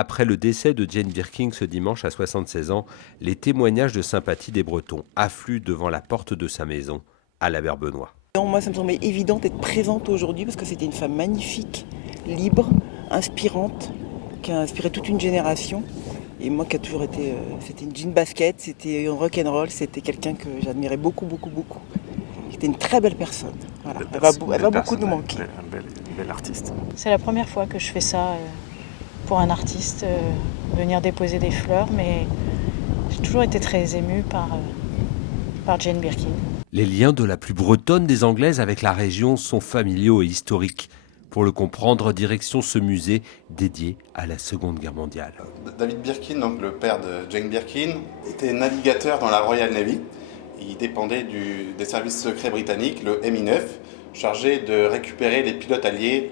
Après le décès de Jane Birkin ce dimanche à 76 ans, les témoignages de sympathie des Bretons affluent devant la porte de sa maison à la Berbenois. Moi, ça me semblait évident d'être présente aujourd'hui parce que c'était une femme magnifique, libre, inspirante, qui a inspiré toute une génération. Et moi qui a toujours été, c'était une jean basket, c'était un rock'n'roll, c'était quelqu'un que j'admirais beaucoup, beaucoup, beaucoup. C'était une très belle personne. Voilà. Elle va beaucoup nous manquer. Un bel artiste. C'est la première fois que je fais ça pour un artiste, venir déposer des fleurs, mais j'ai toujours été très émue par Jane Birkin. Les liens de la plus bretonne des Anglaises avec la région sont familiaux et historiques. Pour le comprendre, direction ce musée dédié à la Seconde Guerre mondiale. David Birkin, donc le père de Jane Birkin, était navigateur dans la Royal Navy. Il dépendait des services secrets britanniques, le MI9, chargé de récupérer les pilotes alliés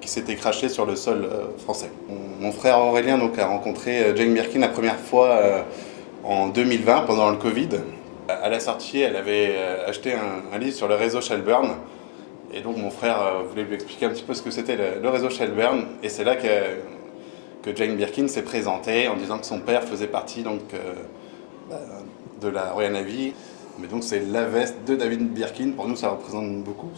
qui s'étaient crashés sur le sol français. Mon frère Aurélien donc, a rencontré Jane Birkin la première fois en 2020, pendant le Covid. À la sortie, elle avait acheté un livre sur le réseau Shelburne. Et donc mon frère voulait lui expliquer un petit peu ce que c'était le réseau Shelburne. Et c'est là que Jane Birkin s'est présentée en disant que son père faisait partie donc, de la Royal Navy. Mais donc c'est la veste de David Birkin. Pour nous, ça représente beaucoup.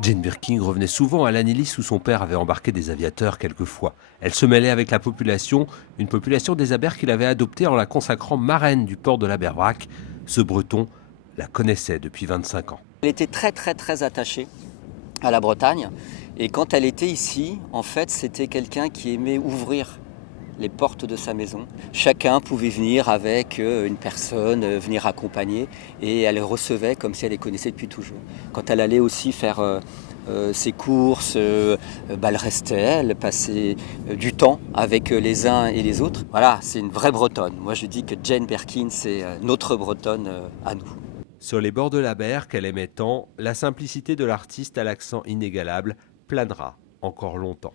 Jane Birkin revenait souvent à l'Annelis où son père avait embarqué des aviateurs quelquefois. Elle se mêlait avec la population, une population des Abers qu'il avait adoptée en la consacrant marraine du port de la Berbrac. Ce Breton la connaissait depuis 25 ans. Elle était très très très attachée à la Bretagne et quand elle était ici, en fait, c'était quelqu'un qui aimait ouvrir les portes de sa maison. Chacun pouvait venir avec une personne, venir accompagner et elle les recevait comme si elle les connaissait depuis toujours. Quand elle allait aussi faire ses courses, elle restait, elle passait du temps avec les uns et les autres. Voilà, c'est une vraie Bretonne. Moi je dis que Jane Birkin, c'est notre Bretonne à nous. Sur les bords de la Berre qu'elle aimait tant, la simplicité de l'artiste à l'accent inégalable planera encore longtemps.